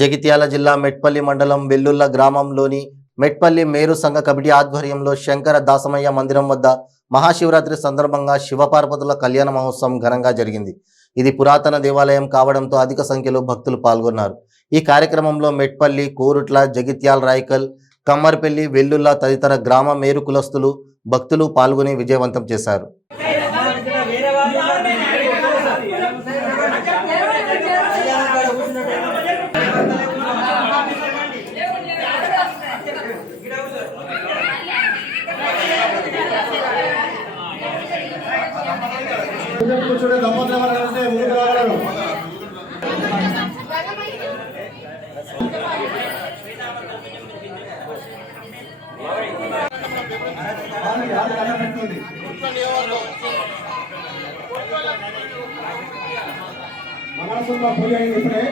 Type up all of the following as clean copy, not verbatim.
జగిత్యాల జిల్లా మెట్పల్లి మండలం వెల్లుల్ల గ్రామంలోని మెట్పల్లి మేరు సంఘ కమిటీ ఆధ్వర్యంలో శంకర దాసమయ్య మందిరం వద్ద మహాశివరాత్రి సందర్భంగా శివపార్వతుల కళ్యాణ మహోత్సవం ఘనంగా జరిగింది. ఇది పురాతన దేవాలయం కావడంతో అధిక సంఖ్యలో భక్తులు పాల్గొన్నారు. ఈ కార్యక్రమంలో మెట్పల్లి, కోరుట్ల, జగిత్యాల, రాయకల్, కమ్మర్పల్లి, వెల్లుల్ల తదితర గ్రామ మేరు కులస్తులు భక్తులు పాల్గొని విజయవంతం చేశారు. కూర్చుంటే దంపతులు ఎవరంటే ముందుకు రాగలరు. మనసులో పూజ అయింది ఇప్పుడే.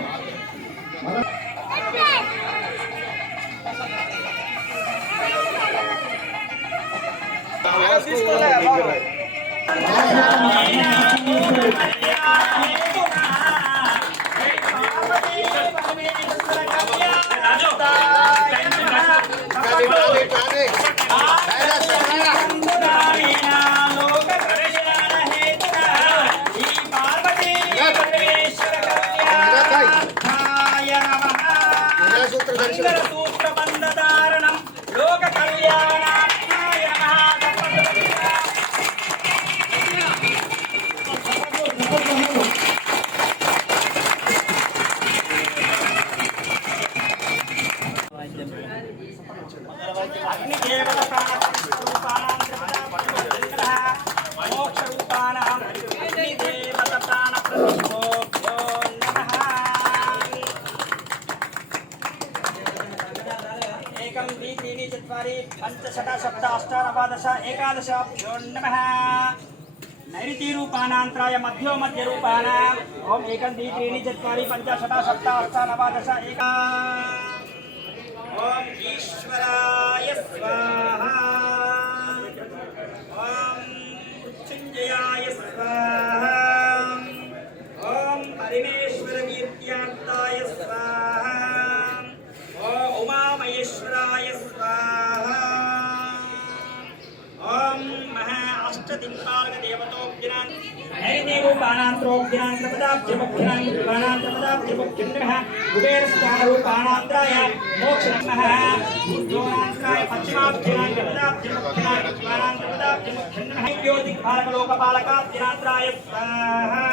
లోక కళ్యాణ पंचशत सप्त अष्टानवादश एकादशाभ्यो नमः। नैऋतिरूपाणान्त्राय मध्यो मध्यरूपाणाम् ओम एकं द्वि त्रीणि चत्वारि पंचशत सप्त अष्टानवादश एका ओम ईश्वराय स्वाहा ओम मृत्युंजयाय स्वाहा ओम परमेश्वर कीर्त्यार्थाय स्वाहा ओम उमामहेश्वराय स्वाहा ओम महा अष्टदिक्पालक देवतोऽभ्यां नैऋतिरूपाणान्त्रोऽभ्यां प्रपदाब्जमुख्यां रूपाणान्त्रपदाब्जमुख्यं कुबेरस्थानरूपाणान्त्राय मोक्षनमः उद्योगान्त्राय पश्चिमाब्जनां प्रपदाब्जमुख्यां रूपाणान्त्रपदाब्जमुख्यं ज्योतिपालकलोकपालकाब्जनान्त्राय स्वाहा।